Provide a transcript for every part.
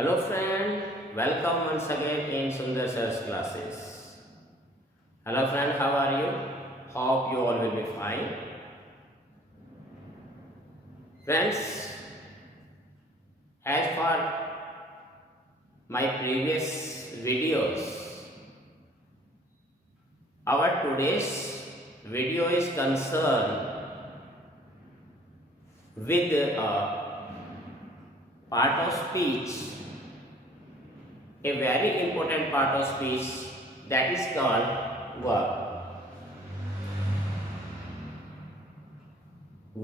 Hello friend, welcome once again in Sundar Sir's classes. Hello friend, how are you? Hope you all will be fine. Friends, as for my previous videos, our today's video is concerned with a part of speech, a very important part of speech, that is called verb.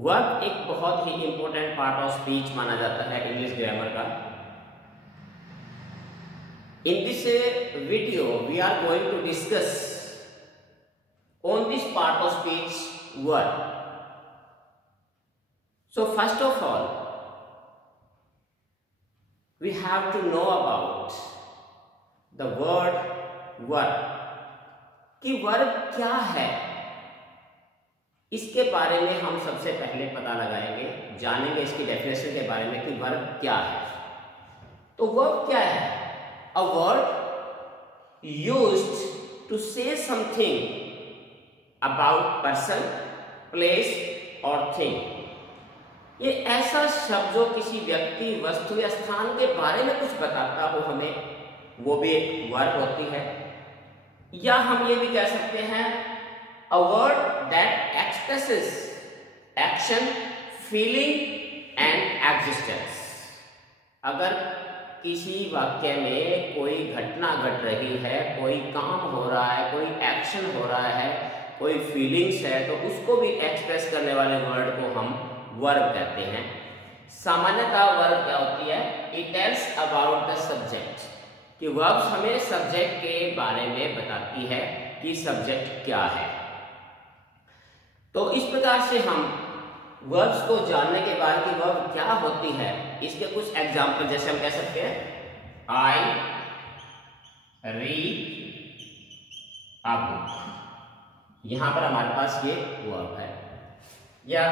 Verb एक बहुत ही important part of speech माना जाता है English grammar का. In this video we are going to discuss on this part of speech, verb. So first of all, we have to know about the word verb. कि verb क्या है, इसके बारे में हम सबसे पहले पता लगाएंगे, जानेंगे इसकी डेफिनेशन के बारे में कि वर्ब क्या है. तो वर्ब क्या है? A word used to say something about person, place और थिंग. ये ऐसा शब्द जो किसी व्यक्ति, वस्तु या स्थान के बारे में कुछ बताता हो हमें, वो भी एक वर्ब होती है. या हम ये भी कह सकते हैं a word that expresses action, feeling and existence. अगर किसी वाक्य में कोई घटना घट रही है, कोई काम हो रहा है, कोई एक्शन हो रहा है, कोई फीलिंग्स है, तो उसको भी एक्सप्रेस करने वाले वर्ड को हम वर्ब कहते हैं. सामान्यतः वर्ब क्या होती है? It tells about the subject. कि वर्ब्स हमें सब्जेक्ट के बारे में बताती है कि सब्जेक्ट क्या है. तो इस प्रकार से हम वर्ब्स को जानने के बाद कि वर्ब क्या होती है, इसके कुछ एग्जाम्पल जैसे हम कह सकते हैं आई रीड अ बुक. यहां पर हमारे पास ये वर्ब है. या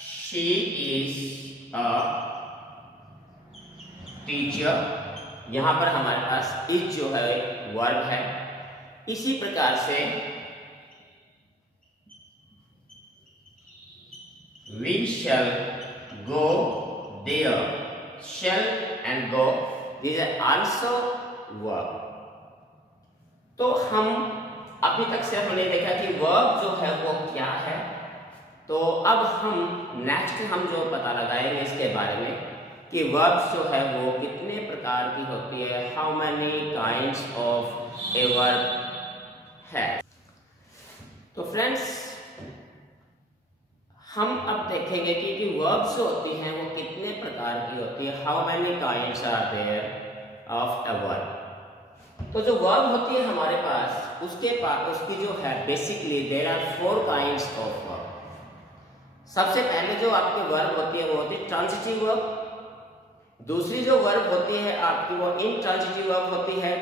शी इज अ टीचर. यहां पर हमारे पास इज जो है वर्ब है. इसी प्रकार से we shall go there. Shall and go, these are also verb. तो हम अभी तक से हमने देखा कि वर्ब जो है वो क्या है. तो अब हम नेक्स्ट हम जो पता लगाएंगे इसके बारे में कि वर्ब जो है वो कितने प्रकार की होती है, how many kinds of a verb है. तो फ्रेंड्स, हम अब देखेंगे कि वर्ब्स जो होती हैं वो कितने प्रकार की होती है, how many kinds are there of a verb. तो जो वर्ब होती है हमारे पास, उसकी जो है basically there are 4 kinds of verb. सबसे पहले जो आपकी वर्ब होती है वो होती है ट्रांजिटिव वर्ब. दूसरी जो वर्ब होती है आपकी वो इंट्रांजिटिव वर्ब होती है.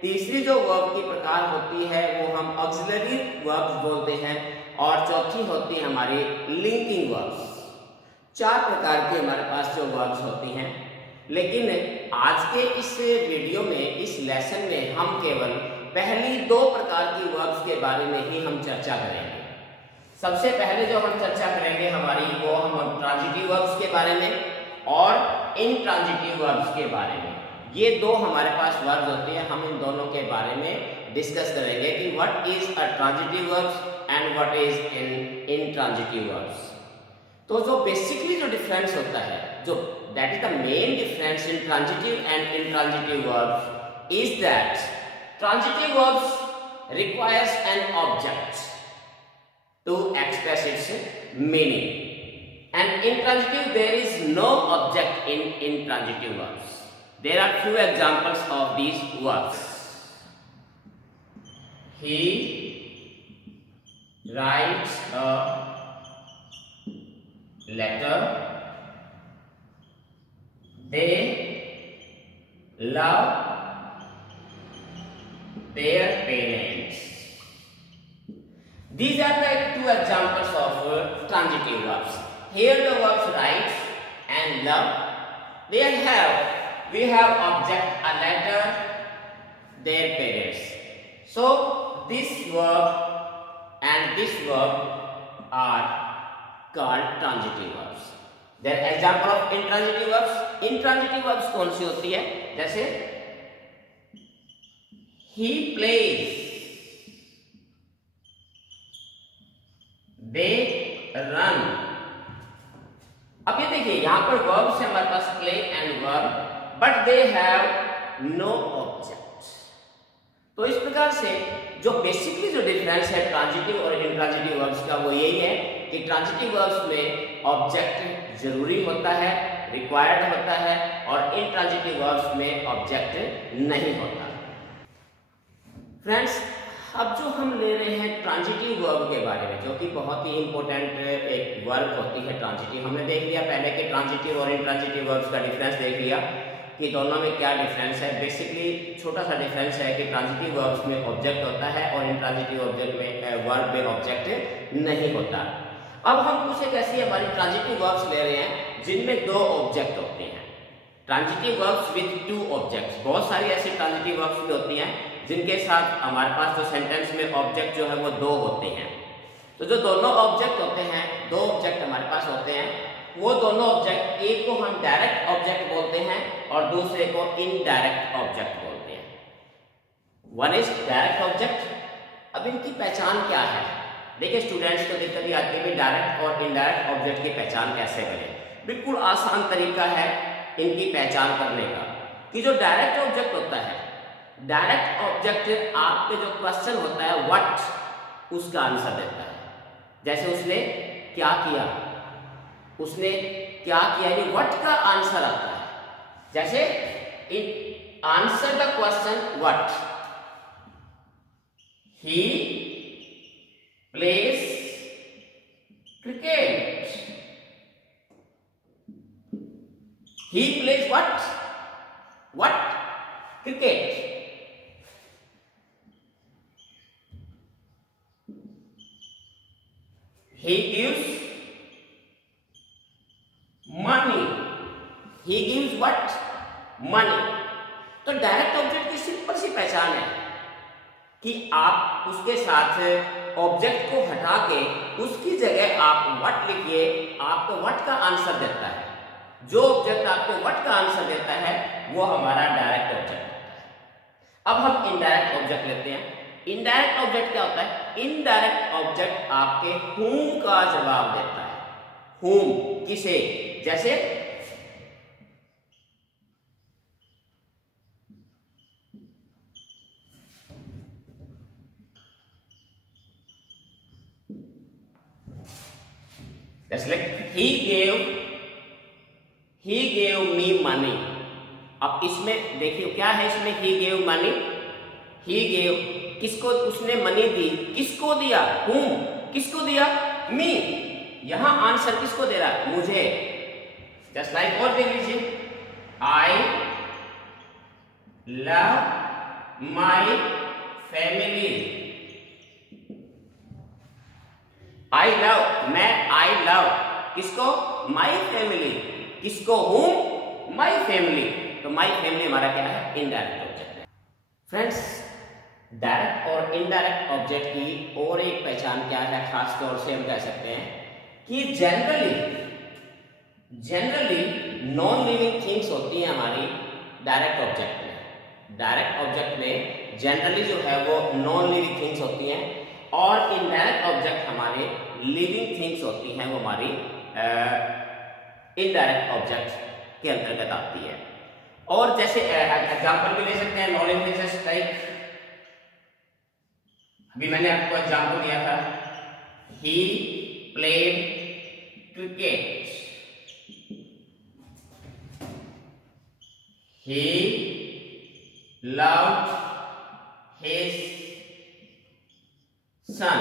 तीसरी जो वर्ब की प्रकार होती है वो हम ऑक्सिलरी वर्ब्स बोलते हैं. और चौथी होती है हमारी लिंकिंग वर्ब्स. 4 प्रकार की हमारे पास जो वर्ब्स होती हैं. लेकिन आज के इस वीडियो में, इस लेसन में हम केवल पहली 2 प्रकार की वर्ब्स के बारे में ही हम चर्चा करेंगे. सबसे पहले जो हम चर्चा करेंगे हमारी, वो हम ट्रांजिटिव वर्ब्स के बारे में और इंट्रांजिटिव वर्ब्स के बारे में. ये 2 हमारे पास वर्ब्स होती हैं. हम इन दोनों के बारे में डिस्कस करेंगे कि what is a transitive verbs and what is in intransitive verbs. तो जो बेसिकली जो डिफरेंस होता है, जो that is the main difference in transitive and intransitive verbs, is that transitive verbs requires an object to express its meaning. And intransitive, there is no object in intransitive verbs. There are few examples of these verbs. He writes a letter. They love their parents. These are the 2 examples of transitive verbs. Here the verbs write and love, they have we have object a letter, their parents. So this verb and this verb are called transitive verbs. Then example of intransitive verbs. Intransitive verbs कौन सी होती है? जैसे he plays, they run. अब ये देखिए यहां पर verbs है हमारे पास play and verb, but they have no object. तो इस प्रकार से जो बेसिकली जो डिफरेंस है ट्रांजिटिव और इंट्रांजिटिव वर्ब्स का वो यही है कि ट्रांजिटिव वर्ब्स में ऑब्जेक्ट जरूरी होता है, रिक्वायर्ड होता है, और इंट्रांजिटिव वर्ब्स में ऑब्जेक्ट नहीं होता। फ्रेंड्स, अब जो हम ले रहे हैं ट्रांजिटिव वर्ब के बारे में, जो कि बहुत ही इंपॉर्टेंट एक वर्ब होती है ट्रांजिटिव। हमने देख लिया पहले कि ट्रांजिटिव और इंट्रांजिटिव वर्ब्स का डिफरेंस देख लिया कि दोनों में क्या डिफरेंस है। बेसिकली छोटा सा डिफरेंस है कि ट्रांजिटिव वर्ब्स में ऑब्जेक्ट होता है और इंट्रांजिटिव ऑब्जेक्ट में वर्ब में ऑब्जेक्ट नहीं होता। अब हम कुछ एक ऐसी हमारी ट्रांजिटिव वर्ब्स ले रहे हैं जिनमें दो ऑब्जेक्ट होते हैं। Transitive verbs with two objects. बहुत सारी ऐसी ट्रांजिटिव वर्ब्स भी होती हैं जिनके साथ हमारे पास जो सेंटेंस में ऑब्जेक्ट जो है वो दो होते हैं। तो जो दोनों ऑब्जेक्ट होते हैं, दो ऑब्जेक्ट हमारे पास होते हैं, वो दोनों ऑब्जेक्ट, एक को हम डायरेक्ट ऑब्जेक्ट बोलते हैं और दूसरे को इनडायरेक्ट ऑब्जेक्ट बोलते हैं। One is direct object. अब इनकी पहचान क्या है? देखिए स्टूडेंट्स को दिक्कत आती है डायरेक्ट और इनडायरेक्ट ऑब्जेक्ट की पहचान कैसे करें। बिल्कुल आसान तरीका है इनकी पहचान करने का कि जो डायरेक्ट ऑब्जेक्ट होता है, डायरेक्ट ऑब्जेक्ट आपके जो क्वेश्चन होता है व्हाट, उसका आंसर देता है। जैसे उसने क्या किया, उसने क्या किया, ये व्हाट का आंसर आता है। जैसे in answer the question what, he plays cricket, he plays what, what cricket. He gives money. He gives what? Money. तो डायरेक्ट ऑब्जेक्ट की सिंपल सी पहचान है कि आप उसके साथ ऑब्जेक्ट को हटा के उसकी जगह आप व्हाट लिखिए, आपको व्हाट का आंसर देता है। जो ऑब्जेक्ट आपको व्हाट का आंसर देता है वो हमारा डायरेक्ट ऑब्जेक्ट होता है। अब हम इनडायरेक्ट ऑब्जेक्ट लेते हैं। इनडायरेक्ट ऑब्जेक्ट क्या होता है? इनडायरेक्ट ऑब्जेक्ट आपके whom का जवाब देता है। whom, किसे? जैसे like he gave me money। अब इसमें देखिए क्या है, इसमें he gave money, he gave किसको, उसने मनी दी, किसको दिया? whom, किसको दिया? me। यहां आंसर किसको दे रहा है? मुझे। जस्ट लाइक और देख लीजिए, I love my family। I love, मैं I love किसको? my family। किसको? whom, my family। तो my family हमारा क्या है? इनडायरेक्ट ऑब्जेक्ट है। फ्रेंड्स, डायरेक्ट और इनडायरेक्ट ऑब्जेक्ट की और एक पहचान क्या है, खास तौर से हम कह सकते हैं कि जनरली नॉन लिविंग थिंग्स होती हैं हमारी डायरेक्ट ऑब्जेक्ट में। डायरेक्ट ऑब्जेक्ट में जनरली जो है वो नॉन लिविंग थिंग्स होती हैं और इनडायरेक्ट ऑब्जेक्ट हमारे लिविंग थिंग्स होती हैं, वो हमारी इनडायरेक्ट ऑब्जेक्ट के अंतर्गत आती है। और जैसे एग्जांपल भी ले सकते हैं नॉन लिविंग थिंग्स टाइप, अभी मैंने आपको एग्जांपल दिया था, he played cricket, he loved his son.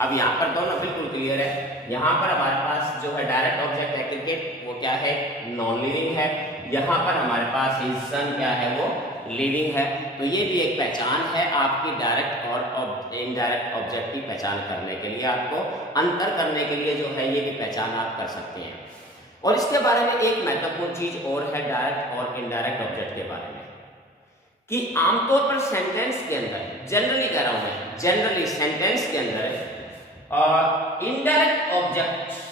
अब यहां पर दोनों बिल्कुल क्लियर है। यहां पर हमारे पास जो है डायरेक्ट ऑब्जेक्ट है क्रिकेट, वो क्या है? नॉन लिविंग है। यहां पर हमारे पास हिज सन क्या है? वो लिविंग है। तो ये भी एक पहचान है आपकी डायरेक्ट और इनडायरेक्ट ऑब्जेक्ट की पहचान करने के लिए, आपको अंतर करने के लिए जो है ये भी पहचान आप कर सकते हैं। और इसके बारे में एक महत्वपूर्ण चीज और है डायरेक्ट और इनडायरेक्ट ऑब्जेक्ट के बारे में, कि आमतौर पर सेंटेंस के अंदर, जनरली कह रहा हूं मैं, जनरली सेंटेंस के अंदर indirect object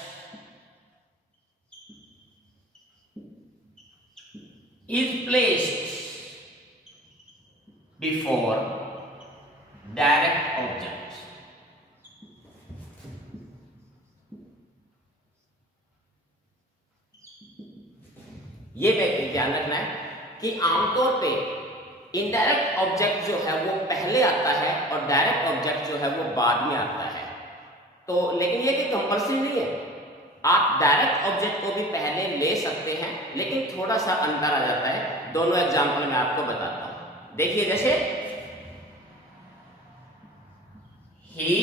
is placed before direct object. ये ध्यान रखना है कि आमतौर पे इनडायरेक्ट ऑब्जेक्ट जो है वो पहले आता है और डायरेक्ट ऑब्जेक्ट जो है वो बाद में आता है। तो लेकिन ये कि कंपल्सरी नहीं है, आप डायरेक्ट ऑब्जेक्ट को भी पहले ले सकते हैं, लेकिन थोड़ा सा अंतर आ जाता है। दोनों एग्जांपल मैं आपको बताता हूं। देखिए, जैसे he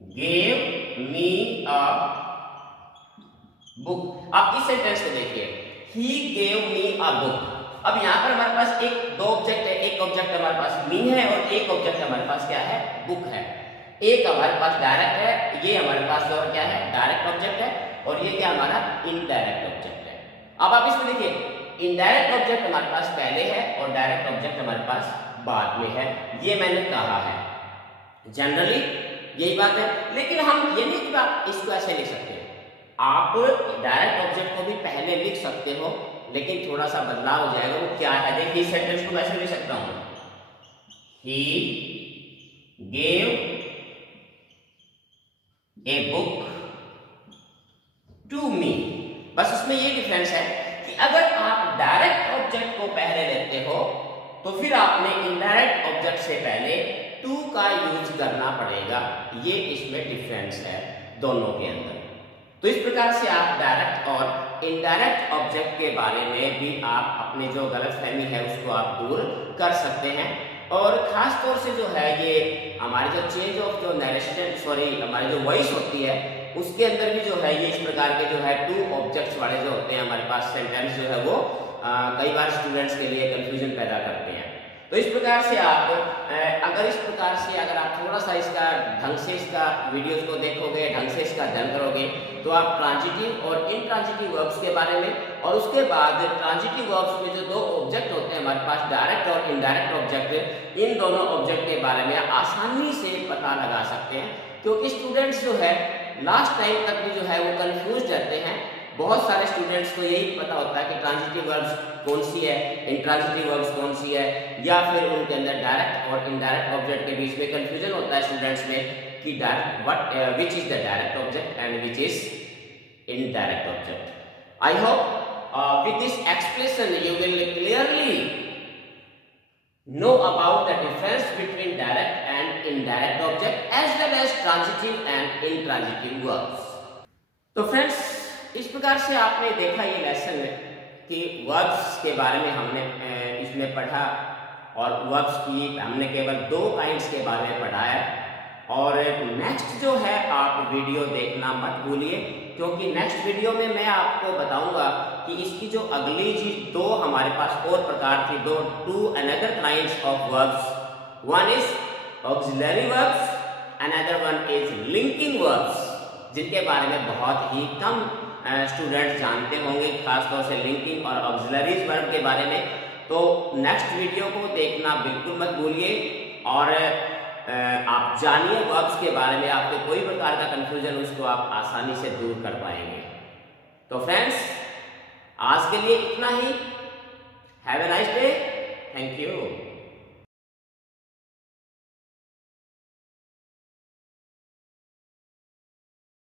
gave me a book. आप इस सेंटेंस को देखिए, he gave me a book. अब यहां पर हमारे पास दो ऑब्जेक्ट है, एक ऑब्जेक्ट हमारे पास मी है और एक ऑब्जेक्ट हमारे पास क्या है, बुक है। एक हमारे पास डायरेक्ट है, ये हमारे पास और क्या है, डायरेक्ट ऑब्जेक्ट है, और ये क्या हमारा इनडायरेक्ट ऑब्जेक्ट है। अब आप इसमें देखिए, इनडायरेक्ट ऑब्जेक्ट हमारे पास पहले है और डायरेक्ट ऑब्जेक्ट हमारे पास बाद में है, ये मैंने कहा है। जनरली यही बात है, लेकिन हम ये नहीं कि आप इसको ऐसे लिख सकते, आप डायरेक्ट ऑब्जेक्ट को भी पहले लिख सकते हो, लेकिन थोड़ा सा बदलाव हो जाएगा। वो क्या है, देखिए इस सेंटेंस को मैं ऐसे लिख सकता हूं, he gave a book to me. बस उसमें ये डिफरेंस है कि अगर आप डायरेक्ट ऑब्जेक्ट को पहले लेते हो तो फिर आपने इनडायरेक्ट ऑब्जेक्ट से पहले टू का यूज करना पड़ेगा। ये इसमें डिफरेंस है दोनों के अंदर। तो इस प्रकार से आप डायरेक्ट और इनडायरेक्ट ऑब्जेक्ट के बारे में भी आप अपनी जो गलतफहमी है उसको आप दूर कर सकते हैं। और खास तौर से जो है ये हमारी जो चेंज ऑफ जो नरेशन हमारी जो वॉइस होती है उसके अंदर भी जो है ये इस प्रकार के जो है टू ऑब्जेक्ट्स वाले जो होते हैं हमारे पास सेंटेंस जो है वो कई बार स्टूडेंट्स के लिए कंफ्यूजन पैदा करते हैं। तो इस प्रकार से आप अगर आप थोड़ा सा इसका ढंग से इसका वीडियोस को देखोगे, ढंग से इसका अध्ययन करोगे, तो आप ट्रांजिटिव और इनट्रांजिटिव वर्ब्स के बारे में, और उसके बाद ट्रांजिटिव वर्ब्स में जो दो ऑब्जेक्ट होते हैं हमारे पास, डायरेक्ट और इनडायरेक्ट ऑब्जेक्ट, इन दोनों ऑब्जेक्ट के बारे में आसानी से पता लगा सकते हैं। क्योंकि स्टूडेंट्स जो है लास्ट टाइम तक भी जो है वो कंफ्यूज रहते हैं। बहुत सारे स्टूडेंट्स को यही पता होता है कि ट्रांजिटिव वर्ब्स कौन सी है, इंट्रांजिटिव वर्ब्स कौन सी है, या फिर उनके अंदर डायरेक्ट और इनडायरेक्ट ऑब्जेक्ट के बीच में कंफ्यूजन होता है स्टूडेंट्स में कि which is the direct object and which is indirect object. I hope with this explanation you will clearly know about the difference between direct and indirect object as well as transitive and intransitive verbs। तो friends, इस प्रकार से आपने देखा ये lesson कि verbs के बारे में हमने इसमें पढ़ा, और वर्ब्स की हमने केवल दो काइंड्स के बारे में पढ़ा है। और नेक्स्ट जो है आप वीडियो देखना मत भूलिए, क्योंकि नेक्स्ट वीडियो में मैं आपको बताऊंगा कि इसकी जो अगली चीज दो हमारे पास और प्रकार थी, दो two another kinds of verbs, one is auxiliary verbs, another one is linking verbs, जिनके बारे में बहुत ही कम स्टूडेंट्स जानते होंगे, खासतौर से लिंकिंग और ऑक्सिलरीज वर्ब के बारे में। तो नेक्स्ट वीडियो को देखना बिल्कुल मत भूलिए, और आप जानिए वर्ब्स के बारे में, आपके कोई प्रकार का कंफ्यूजन उसको आप आसानी से दूर कर पाएंगे। तो फ्रेंड्स, आज के लिए इतना ही। Have a nice day. Thank you.